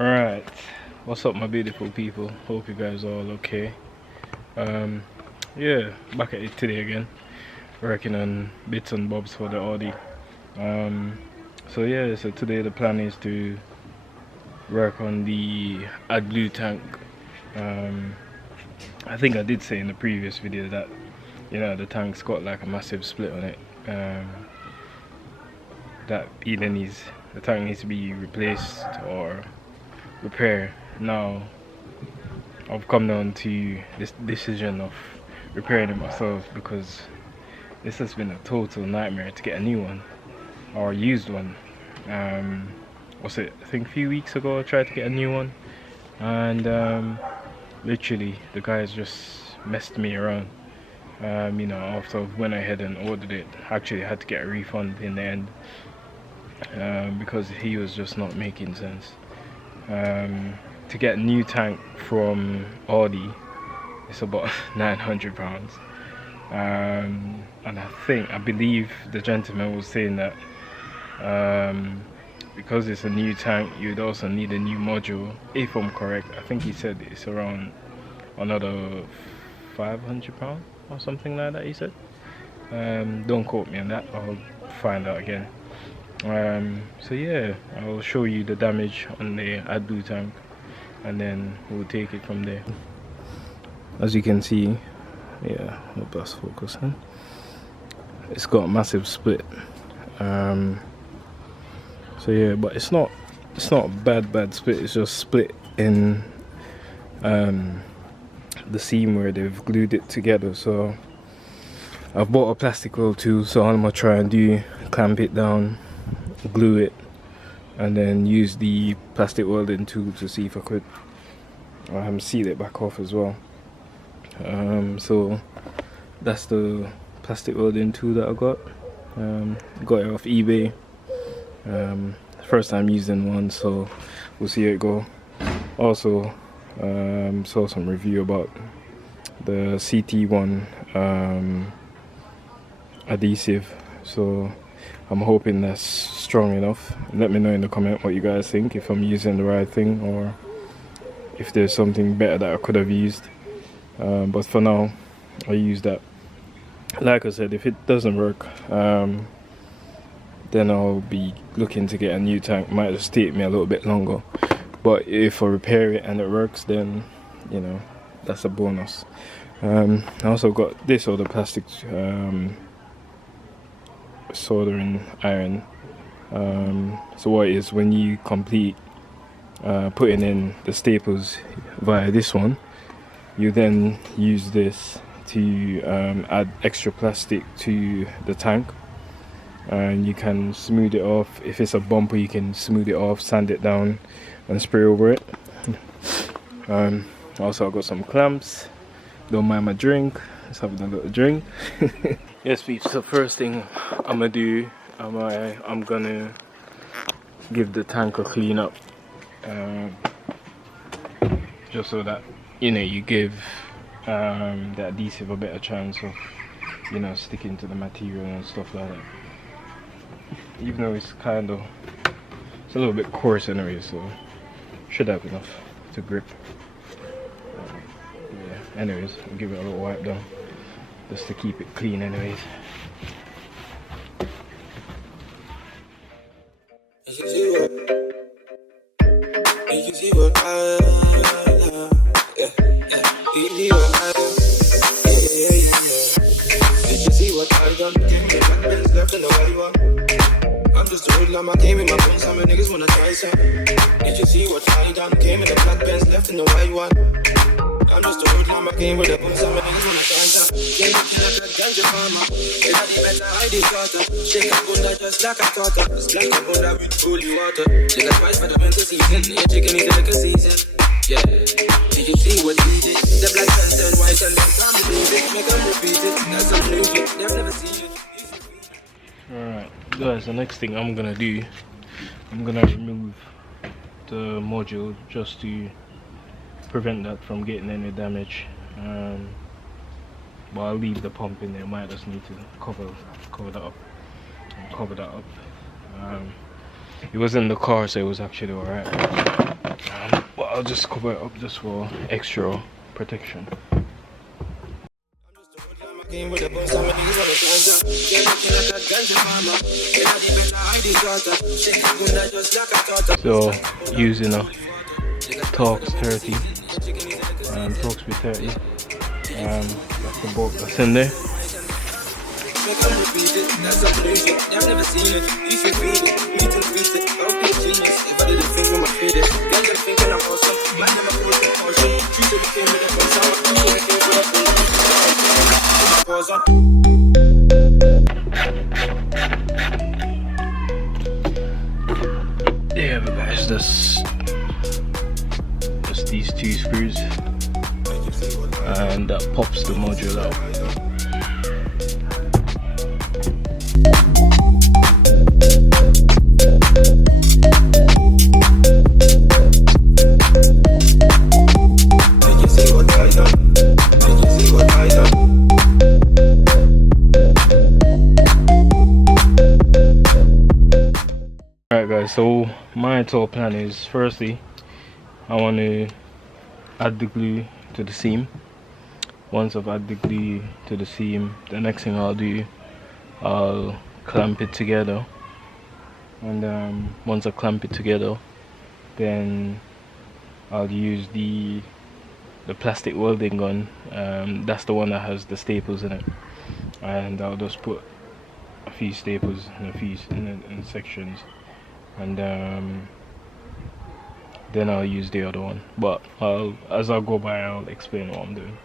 Alright, what's up my beautiful people? Hope you guys are all okay. Yeah, back at it today again, working on bits and bobs for the Audi. So today the plan is to work on the AdBlue tank. I think I did say in the previous video that, you know, the tank's got like a massive split on it. That either the tank needs to be replaced or repair. Now I've come down to this decision of repairing it myself, because this has been a total nightmare to get a new one or a used one. I think a few weeks ago I tried to get a new one, and literally the guys just messed me around. You know, after I went ahead and ordered it, actually had to get a refund in the end, because he was just not making sense. To get a new tank from AUDI, it's about £900, and I believe the gentleman was saying that because it's a new tank, you'd also need a new module. If I'm correct, I think he said it's around another £500 or something like that, he said. Don't quote me on that, I'll find out again. So yeah, I'll show you the damage on the AdBlue tank, and then we'll take it from there. As you can see, yeah, hope that's focusing. It's got a massive split. So yeah, but it's not a bad split. It's just split in the seam where they've glued it together. So I've bought a plastic weld tool, so all I'm gonna try and do, clamp it down, glue it, and then use the plastic welding tool to see if I could seal it back off as well. So that's the plastic welding tool that I got. Got it off eBay. First time using one, so we'll see how it go. Also saw some review about the CT1 adhesive, so I'm hoping that's strong enough. Let me know in the comment what you guys think, if I'm using the right thing or if there's something better that I could have used. But for now, I use that. Like I said, if it doesn't work, then I'll be looking to get a new tank. Might just take me a little bit longer, but if I repair it and it works, then, you know, that's a bonus. I also got this other plastic soldering iron. So what it is, when you complete putting in the staples via this one, you then use this to add extra plastic to the tank, and you can smooth it off. If it's a bumper, you can smooth it off, sand it down, and spray over it. Also I got some clamps. Don't mind my drink, just having a little drink. Yes peeps, so first thing I'm gonna do, I'm gonna give the tank a clean up, just so that, you know, you give the adhesive a better chance of, you know, sticking to the material and stuff like that. Even though it's a little bit coarse anyway, so should have enough to grip. Yeah, anyways, I'll give it a little wipe down just to keep it clean anyways. I'm just a hoodlum, I came in my friends, some niggas wanna try some. Did you see what I done? Came in the black pants, left in the white one. I'm just a hoodlum, I came with a boom, some niggas wanna try some. Came to kill a good ganja farmer. They got the better hide his daughter. Shake a bunda just like a torta. It's black a bunda with holy water. They got twice for the winter season. Yeah, chicken is like a season. Yeah. Did you see what he did? The black pants and white and then come to it. Make them repeat it. That's something new, they've never seen it. Alright guys, the next thing I'm gonna do, I'm gonna remove the module just to prevent that from getting any damage. But I'll leave the pump in there. Might just need to cover that up. It was in the car, so it was actually alright. I'll just cover it up just for extra protection. So using a Torx 30, Torx B30, that's the bolt that's in there. There we go, guys. Just these two screws, and that pops the module out. Alright guys, so my tour plan is, firstly I want to add the glue to the seam. Once I've added the glue to the seam, the next thing I'll do, I'll clamp it together, and once I clamp it together, then I'll use the plastic welding gun. That's the one that has the staples in it, and I'll just put a few staples and a few in sections, and then I'll use the other one. But as I go by, I'll explain what I'm doing.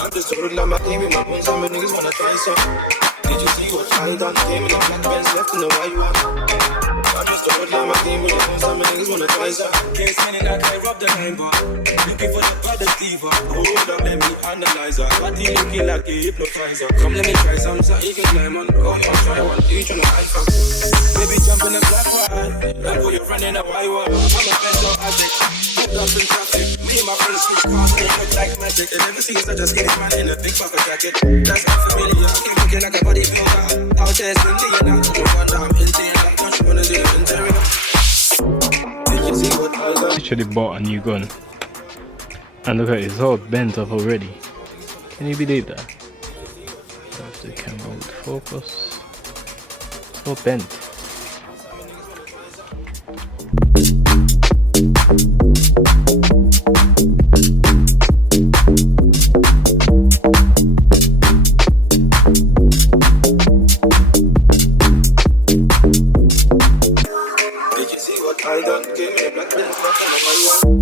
I'm just a like my game in my bones, some niggas wanna try some. Did you see what I done? Came in the black bench, left in the white one. I'm just a like my game with the bones, some niggas wanna try some. Can't spinning like I robbed the line bar. Looking for the brother Steve. Hold up, let me analyze her. Body looking like a hypnotizer. Come let me try some, so you can climb on. Oh, I'll try one, you tryna hide from. Baby jump in the black one. Like when you're running a white one. I'm a pencil addict. Up in traffic, me and my friends switch cars, they look like magic. They never see such a skinny man in a big fucker jacket. That's unfamiliar, I can't looking like a bodybuilder. Out there spending it out, no wonder I'm into it. Like, don't you wanna do it interior? Did you see what I got? Actually bought a new gun, and look at it, it's all bent up already. Can you believe that? If the camera would focus, it's all bent. I done came in the black bench, left in the white one.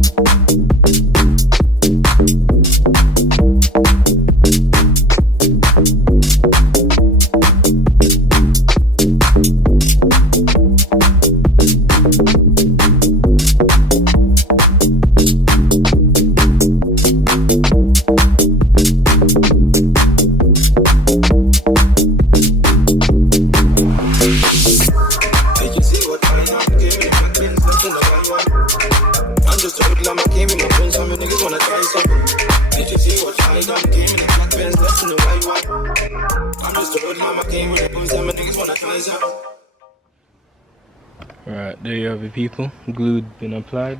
Alright, there you have it, people. Glue been applied.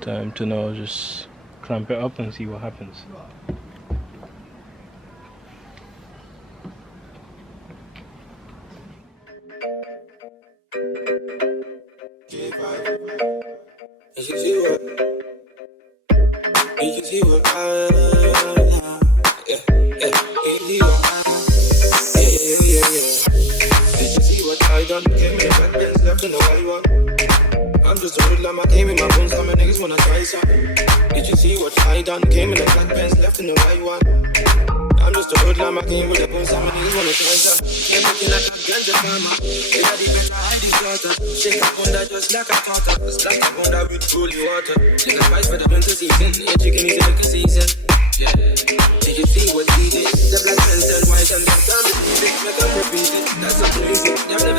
Time to now just clamp it up and see what happens. I'm just a like my game in my bones, some niggas wanna try some. Did you see what I done? Came in the black pants, left in the white one. I'm just a like my game with the bones, some niggas wanna try some. Came looking like a ganja farmer. They got even hide the slaughter. Shake up on that just like a tartar. Splash up on that with holy water. Take a spice for the winter season. Yeah, chicken is in the season. Yeah. Did you see what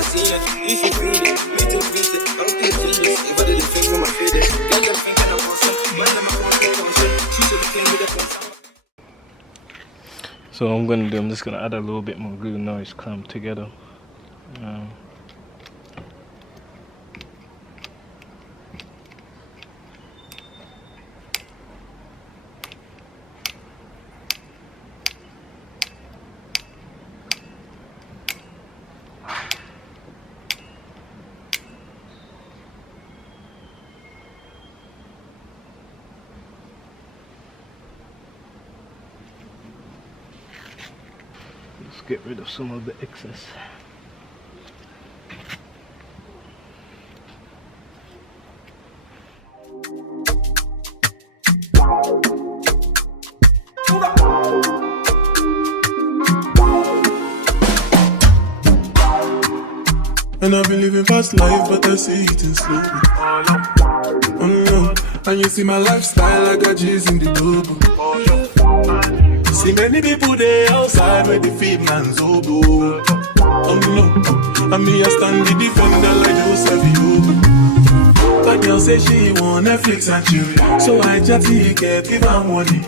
seen it. If you feel it, me too feel it. I'm too genius. If I didn't think with my feet, girl, I'm thinking I'm awesome. But I'm a constant. She should have came with a constant. So what I'm gonna do, I'm just gonna add a little bit more glue now it's clamped together. Let's get rid of some of the excess. And I've been living fast life, but I see it in slow. And you see my lifestyle, I got G's in the double. See many people there outside where they feed man's oboe. And me I stand the defender like Joseph Yobo. That girl say she want Netflix and chill, so I just get give her money.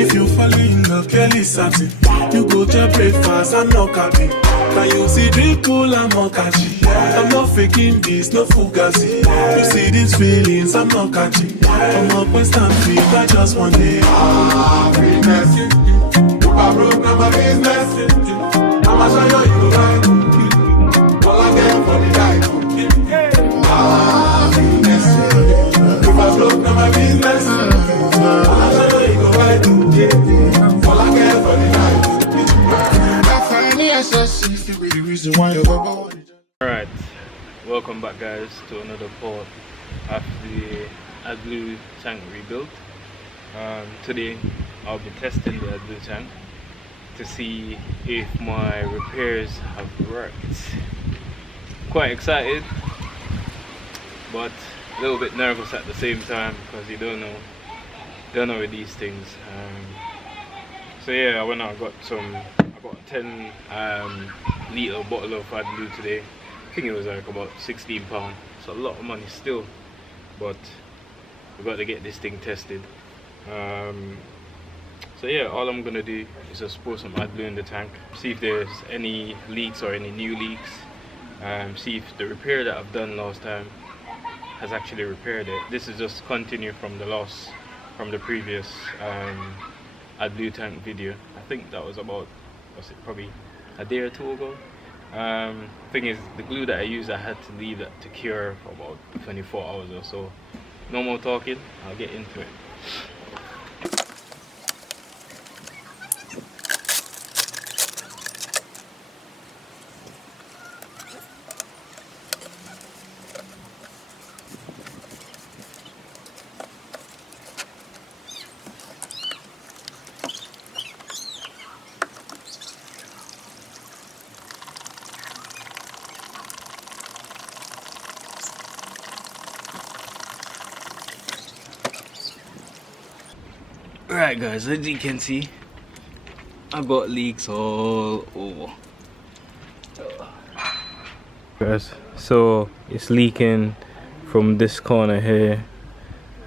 If you fall in love, Kelly satin, you go to breakfast, I'm not capping. Can you see drink cool, I'm not catchy. I'm not faking this, no fugazi. You see these feelings, I'm not catching. I'm up and stand free, I just want it. Happiness. If I broke, now my business. I'ma show you right. All I get for the night. Happiness. If I broke, now my business. I'ma show you right. All I get for the night. The reason why you're Alright, welcome back guys to another part of the Adblue tank rebuild. Today I'll be testing the Adblue tank to see if my repairs have worked. Quite excited, but a little bit nervous at the same time because you don't know with these things. So yeah, I went out and got a 10 litre bottle of Adblue today. I think it was like about £16. It's a lot of money still, but we've got to get this thing tested. So yeah, all I'm gonna do is just pour some Adblue in the tank, see if there's any leaks or any new leaks, see if the repair that I've done last time has actually repaired it. This is just continue from the previous Adblue tank video. I think that was about, probably a day or two ago. Thing is, the glue that I used, I had to leave that to cure for about 24 hours or so. No more talking, I'll get into it. Right guys, as you can see, I've got leaks all over. Guys, so it's leaking from this corner here,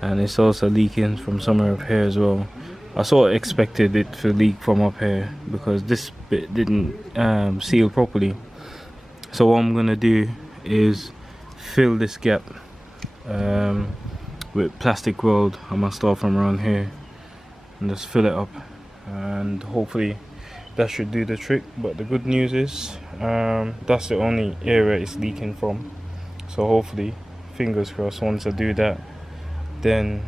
and it's also leaking from somewhere up here as well. I sort of expected it to leak from up here because this bit didn't seal properly. So what I'm gonna do is fill this gap with plastic weld. I'm gonna start from around here and just fill it up, and hopefully that should do the trick. But the good news is that's the only area it's leaking from, so hopefully, fingers crossed, once I do that, then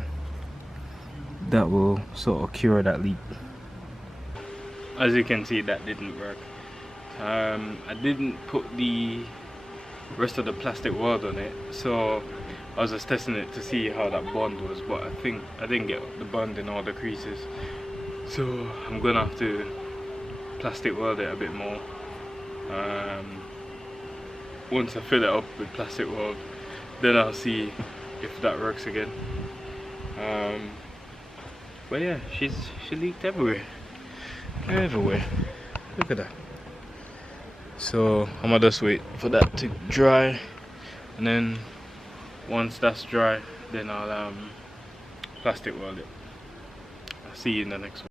that will sort of cure that leak. As you can see, that didn't work. I didn't put the rest of the plastic weld on it, so I was just testing it to see how that bond was, but I think I didn't get the bond in all the creases, so I'm gonna have to plastic weld it a bit more. Once I fill it up with plastic weld, then I'll see if that works again. But yeah, she leaked everywhere. Look at that. So I'm gonna just wait for that to dry, and then once that's dry, then I'll plastic weld it. I'll see you in the next one.